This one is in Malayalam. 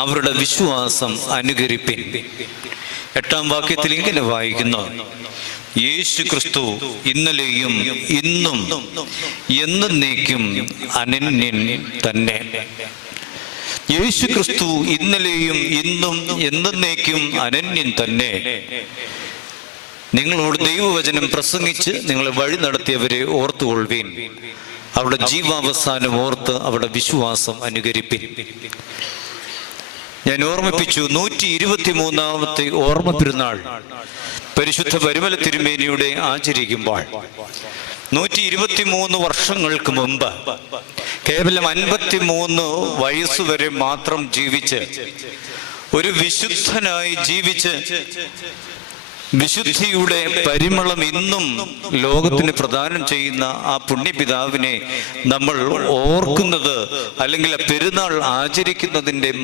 അവരുടെ വിശ്വാസം അനുകരിപ്പിൻ. 8-ാം വാക്യത്തിൽ ഇങ്ങനെ വായിക്കുന്നു: യേശു ക്രിസ്തു ഇന്നലെയും ഇന്നും എന്നേക്കും അനന്യൻ തന്നെ. യേശു ക്രിസ്തു ഇന്നലെയും ഇന്നും എന്നേക്കും അനന്യൻ തന്നെ. നിങ്ങളോട് ദൈവവചനം പ്രസംഗിച്ച് നിങ്ങളെ വഴി നടത്തിയവരെ ഓർത്തുകൊള്ളുവീൻ. അവരുടെ ജീവാവസാനം ഓർത്ത് അവരുടെ വിശ്വാസം അനുകരിപ്പിൻ. ഞാൻ ഓർമ്മിപ്പിച്ചു, 123ാമത്തെ ഓർമ്മ പെരുന്നാൾ പരിശുദ്ധ പരിമല തിരുമേനിയുടെ ആചരിക്കുമ്പോൾ 123 വർഷങ്ങൾക്ക് മുമ്പ് കേവലം 53 വയസ്സുവരെ മാത്രം ജീവിച്ച് ഒരു വിശുദ്ധനായി ജീവിച്ച് വിശുദ്ധിയുടെ പരിമളം ഇന്നും ലോകത്തിന് പ്രദാനം ചെയ്യുന്ന ആ പുണ്യപിതാവിനെ നമ്മൾ ഓർക്കുന്നത്, അല്ലെങ്കിൽ ആ പെരുന്നാൾ ആചരിക്കുന്നതിൻ്റെ